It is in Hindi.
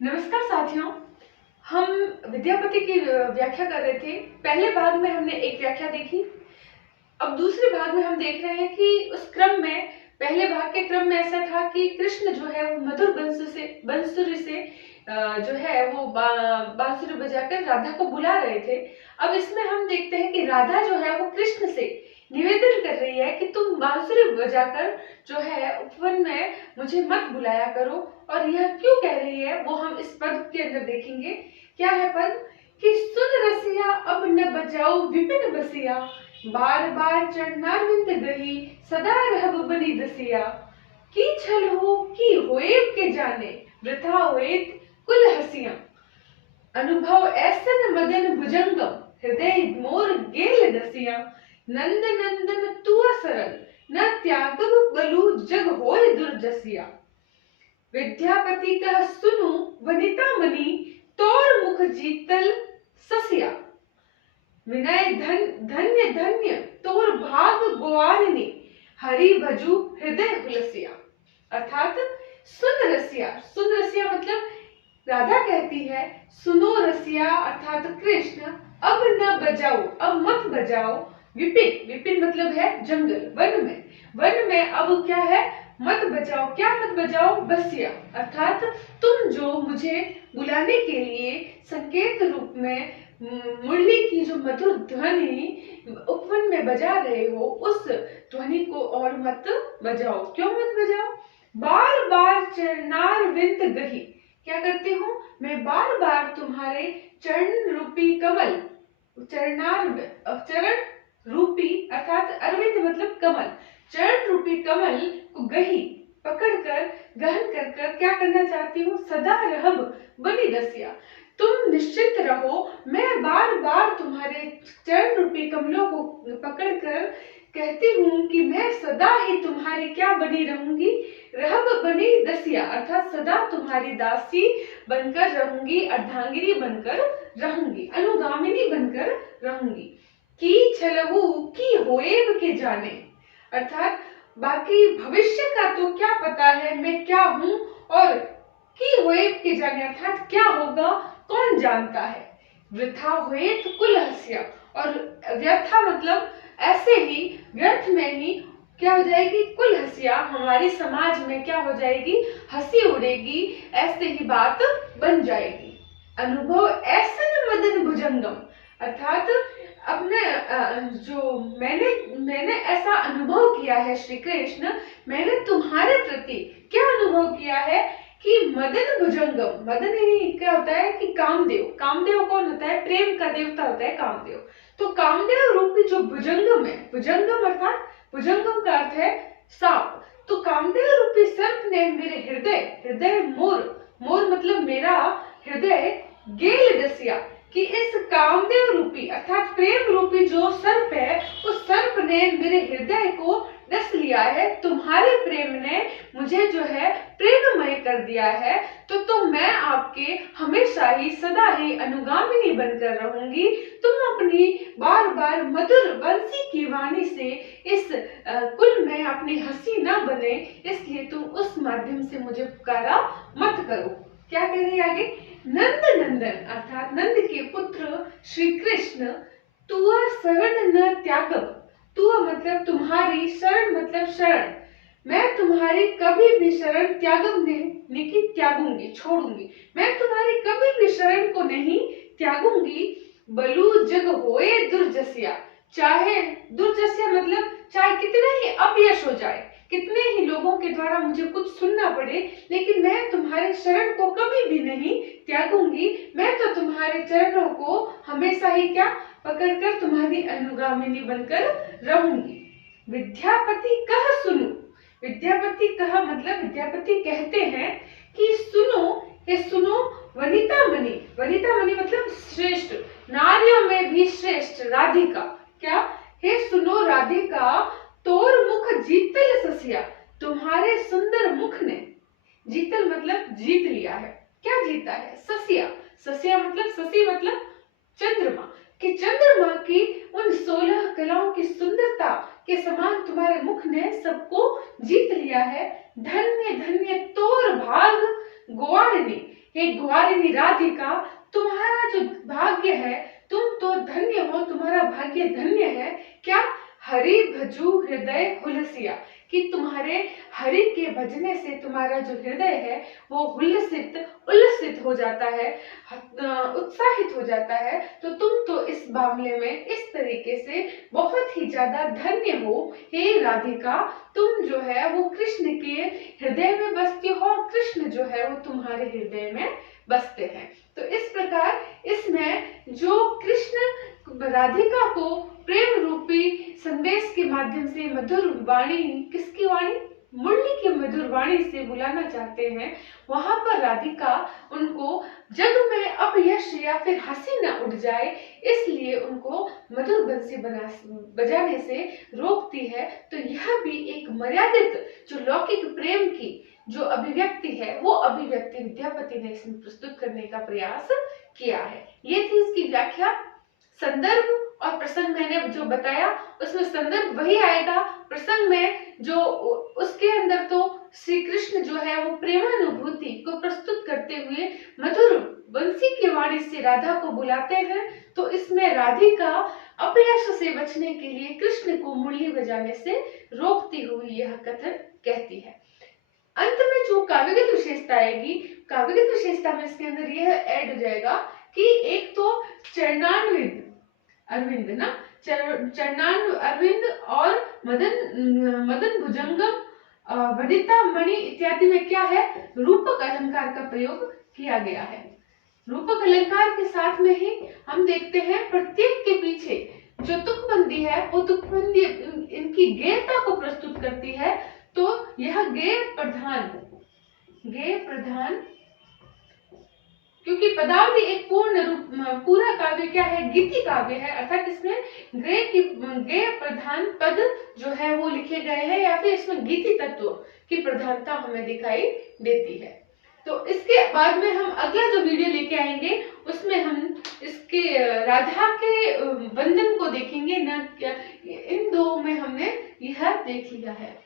नमस्कार साथियों। हम विद्यापति की व्याख्या कर रहे थे। पहले भाग में हमने एक व्याख्या देखी। अब दूसरे भाग में हम देख रहे हैं कि उस क्रम में पहले भाग के क्रम में ऐसा था कि कृष्ण जो है वो मधुर बंसुरी से जो है वो बांसुरी बजाकर राधा को बुला रहे थे। अब इसमें हम देखते हैं कि राधा जो है वो कृष्ण से निवेदन कर रही है कि तुम बांसुरी बजाकर जो है उपवन में मुझे मत बुलाया करो। और यह क्यों कह रही है वो हम इस पद के अंदर देखेंगे। क्या है पद कि सुन रसिया अब न बजाओ विपिन बसिया, बार बार चरणारविंद गही सदा रहब बनी दसिया। की छल हो की होएब के जाने, वृथा होएत कुल हसिया। अनुभव ऐसन मदन भुजंगम, हृदय मोर गेल दसिया। नंद नंदन तुअ सरल, न त्यागब बलु जग होय दुर्जसिया। विद्यापति कह सुनु वनिता मनी, तोर मुख जीतल ससिया। विनय धन्य धन्य तोर भाग गोवारिनी, हरि भजु हृदय हुलसिया। अर्थात सुन रसिया मतलब राधा कहती है सुनो रसिया अर्थात कृष्ण, अब न बजाओ, अब मत बजाओ। विपिन मतलब है जंगल, वन में अब क्या है, मत बजाओ। क्या मत बजाओ? बसिया अर्थात तुम जो मुझे बुलाने के लिए संकेत रूप में मुरली की जो मधुर ध्वनि उपवन में बजा रहे हो, उस ध्वनि को और मत बजाओ। क्यों मत बजाओ? बार बार चरणारविंद गही, क्या करती हूँ मैं? बार बार तुम्हारे चरण रूपी कमल, चरण रूपी अर्थात अरविंद मतलब कमल, चरण रूपी कमल को गही पकड़कर गहन कर क्या करना चाहती हूँ? सदा रहब बनी दसिया, तुम निश्चित रहो, मैं बार बार तुम्हारे चरण रूपी कमलों को पकड़कर कहती हूँ कि मैं सदा ही तुम्हारी क्या बनी रहूंगी? रहब बनी दसिया अर्थात सदा तुम्हारी दासी बनकर रहूंगी, अर्धांगिनी बनकर रहूंगी, अनुगामिनी बनकर रहूंगी। की छलहु की होएब के जाने अर्थात बाकी भविष्य का तो क्या पता है मैं क्या हूँ, और की होएब के जाने अर्थात क्या होगा कौन जानता है। वृथा होएत कुल हसिया, और व्यर्था मतलब ऐसे ही व्यर्थ में ही क्या हो जाएगी? कुल हसिया, हमारी समाज में क्या हो जाएगी? हंसी उड़ेगी, ऐसे ही बात बन जाएगी। अनुभव ऐसन मदन भुजंगम अर्थात अपने जो मैंने ऐसा अनुभव किया है श्री कृष्ण, मैंने तुम्हारे प्रति क्या अनुभव किया है कि मदन भुजंगम, मदन ही क्या होता है कि कामदेव कौन होता है? प्रेम का देवता होता है कामदेव। तो कामदेव रूपी जो भुजंगम है, भुजंगम अर्थात भुजंगम का अर्थ है सांप। तो कामदेव रूपी सर्प ने मेरे हृदय मोर मतलब मेरा हृदय गेल दसिया, कि इस कामदेव रूपी अर्थात प्रेम रूपी जो सर्प है, उस सर्प ने मेरे हृदय को डस लिया है। तुम्हारे प्रेम ने मुझे जो है प्रेममय कर दिया है। तो मैं आपके हमेशा ही सदा ही अनुगामिनी बनकर रहूंगी। तुम अपनी बार बार मधुर बंसी की वाणी से इस कुल में अपनी हंसी न बने, इसलिए तुम उस माध्यम से मुझे पुकारा मत करो। क्या कह रही आगे? नंद नंदन अर्थात नंद के पुत्र श्री कृष्ण, तुअ शरण न त्यागब, तुअ मतलब तुम्हारी, शरण मतलब शरण, मैं तुम्हारी कभी भी शरण त्यागब नहीं त्यागूंगी, छोड़ूंगी, मैं तुम्हारी कभी भी शरण को नहीं त्यागूंगी। बलु जग होए दुर्जसिया, चाहे दुर्जसिया मतलब चाहे कितना ही अपयश हो जाए, कितने ही लोगों के द्वारा मुझे कुछ सुनना पड़े, लेकिन मैं तुम्हारे शरण को कभी भी नहीं त्यागूंगी। मैं तो तुम्हारे चरणों को हमेशा ही क्या पकड़कर तुम्हारी अनुगामिनी बनकर रहूंगी। विद्यापति कह सुनो, विद्यापति कह मतलब विद्यापति कहते हैं कि सुनो, ये सुनो वनिता मणि मतलब श्रेष्ठ, नारियों में भी श्रेष्ठ राधिका। क्या? हे सुनो राधिका, तोर मुख जीतल ससिया, तुम्हारे सुंदर मुख ने, जीतल मतलब जीत लिया है। क्या जीता है? ससिया मतलब ससी मतलब चंद्रमा, कि चंद्रमा की उन 16 कलाओं की सुंदरता के समान तुम्हारे मुख ने सबको जीत लिया है। धन्य धन्य तोर भाग गोवारिनी, हे ग्वारिणी राधिका, तुम्हारा जो भाग्य है, तुम तो धन्य हो, तुम्हारा भाग्य धन्य है। क्या? हरि भजू हृदय हुलसिया, कि तुम्हारे हरि के भजने से तुम्हारा जो हृदय है वो हुल्लसित उल्लसित हो जाता है, उत्साहित हो जाता है। तो तुम तो इस मामले में इस तरीके से बहुत ही ज्यादा धन्य हो हे राधिका। तुम जो है वो कृष्ण के हृदय में बसती हो और कृष्ण जो है वो तुम्हारे हृदय में बसते हैं। तो इस प्रकार इसमें जो कृष्ण राधिका को प्रेम रूपी संदेश के माध्यम से मधुर वाणी, किसकी वाणी? मुरली की मधुर वाणी से बुलाना चाहते हैं, वहां पर राधिका उनको जग में अब यश या फिर हंसी न उड़ जाए इसलिए उनको मधुर बंसी बजाने से रोकती है। तो यह भी एक मर्यादित जो लौकिक प्रेम की जो अभिव्यक्ति है वो अभिव्यक्ति विद्यापति ने इसमें प्रस्तुत करने का प्रयास किया है। ये थी इसकी व्याख्या। संदर्भ और प्रसंग मैंने जो बताया उसमें संदर्भ वही आएगा, प्रसंग में जो उसके अंदर तो श्री कृष्ण जो है वो प्रेमानुभूति को प्रस्तुत करते हुए मधुर बंसी की वाणी से राधा को बुलाते हैं। तो इसमें राधिका अपयश से बचने के लिए कृष्ण को मुरली बजाने से रोकती हुई यह कथन कहती है। अंत में जो काव्यगत विशेषता आएगी, काव्यगत विशेषता में इसके अंदर यह ऐड हो जाएगा कि एक तो चरणान्वित अरविंद ना, चरणान अरविंद और मदन भुजंगम वनिता मणि इत्यादि में क्या है? रूपक अलंकार का प्रयोग किया गया है। रूपक अलंकार के साथ में ही हम देखते हैं प्रत्येक के पीछे जो तुकबंदी है वो तुकबंदी इनकी गेयता को प्रस्तुत करती है। तो यह गेय प्रधान, क्योंकि पदावली एक पूर्ण रूप पूरा काव्य क्या है? गीति काव्य है, अर्थात इसमें गेय प्रधान पद जो है वो लिखे गए हैं या फिर इसमें गीति तत्व की प्रधानता हमें दिखाई देती है। तो इसके बाद में हम अगला जो वीडियो लेके आएंगे उसमें हम इसके राधा के वंदन को देखेंगे, न इन दो में हमने यह देख लिया है।